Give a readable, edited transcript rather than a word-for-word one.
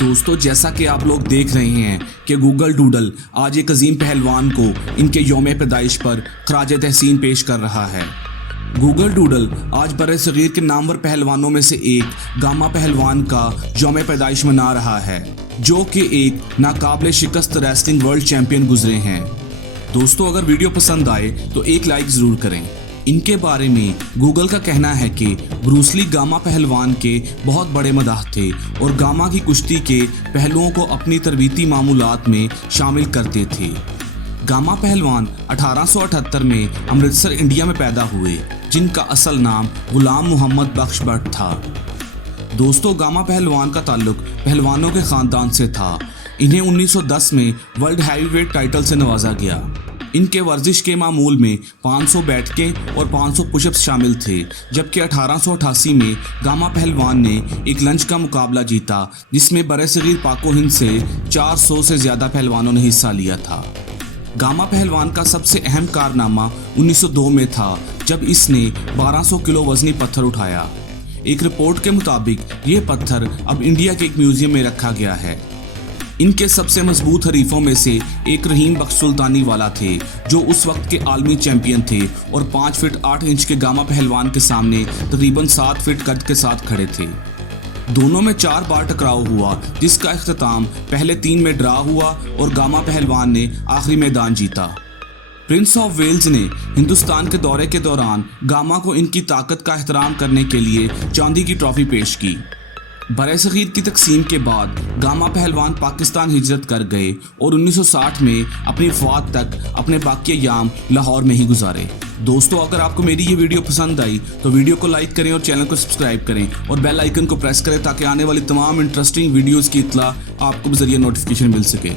दोस्तों, जैसा कि आप लोग देख रहे हैं कि गूगल डूडल आज एक अजीम पहलवान को इनके यौम पैदाइश पर खराज तहसीन पेश कर रहा है। गूगल डूडल आज बरसगीर के नामवर पहलवानों में से एक गामा पहलवान का यौम पैदाइश मना रहा है, जो कि एक नाकाबिले शिकस्त रेसलिंग वर्ल्ड चैंपियन गुजरे हैं। दोस्तों, अगर वीडियो पसंद आए तो एक लाइक ज़रूर करें। इनके बारे में गूगल का कहना है कि ब्रूस ली गामा पहलवान के बहुत बड़े मदाह थे और गामा की कुश्ती के पहलुओं को अपनी तरबीती मामूलात में शामिल करते थे। गामा पहलवान 1878 में अमृतसर इंडिया में पैदा हुए, जिनका असल नाम गुलाम मोहम्मद बख्श भट्ट था। दोस्तों, गामा पहलवान का ताल्लुक पहलवानों के ख़ानदान से था। इन्हें 1910 में वर्ल्ड हैवीवेट टाइटल से नवाजा गया। इनके वर्जिश के मामूल में 500 बैठकें और 500 पुशअप्स शामिल थे, जबकि 1888 में गामा पहलवान ने एक लंच का मुकाबला जीता, जिसमें बरसगीर पाको हिंद से 400 से ज़्यादा पहलवानों ने हिस्सा लिया था। गामा पहलवान का सबसे अहम कारनामा 1902 में था, जब इसने 1200 किलो वजनी पत्थर उठाया। एक रिपोर्ट के मुताबिक ये पत्थर अब इंडिया के एक म्यूजियम में रखा गया है। इनके सबसे मजबूत हरीफों में से एक रहीम बख्श सुल्तानी वाला थे, जो उस वक्त के आलमी चैंपियन थे और 5 फीट 8 इंच के गामा पहलवान के सामने तकरीबन 7 फीट कद के साथ खड़े थे। दोनों में 4 बार टकराव हुआ, जिसका इख्तिताम पहले 3 में ड्रा हुआ और गामा पहलवान ने आखिरी मैदान जीता। प्रिंस ऑफ वेल्स ने हिंदुस्तान के दौरे के दौरान गामा को इनकी ताकत का एहतराम करने के लिए चांदी की ट्रॉफी पेश की। बरसगीर की तकसीम के बाद गामा पहलवान पाकिस्तान हिजरत कर गए और 1960 में अपनी वफात तक अपने बाकी अयाम लाहौर में ही गुजारे। दोस्तों, अगर आपको मेरी ये वीडियो पसंद आई तो वीडियो को लाइक करें और चैनल को सब्सक्राइब करें और बेल आइकन को प्रेस करें, ताकि आने वाली तमाम इंटरेस्टिंग वीडियोज़ की इत्तला आपको बज़रिए नोटिफिकेशन मिल सके।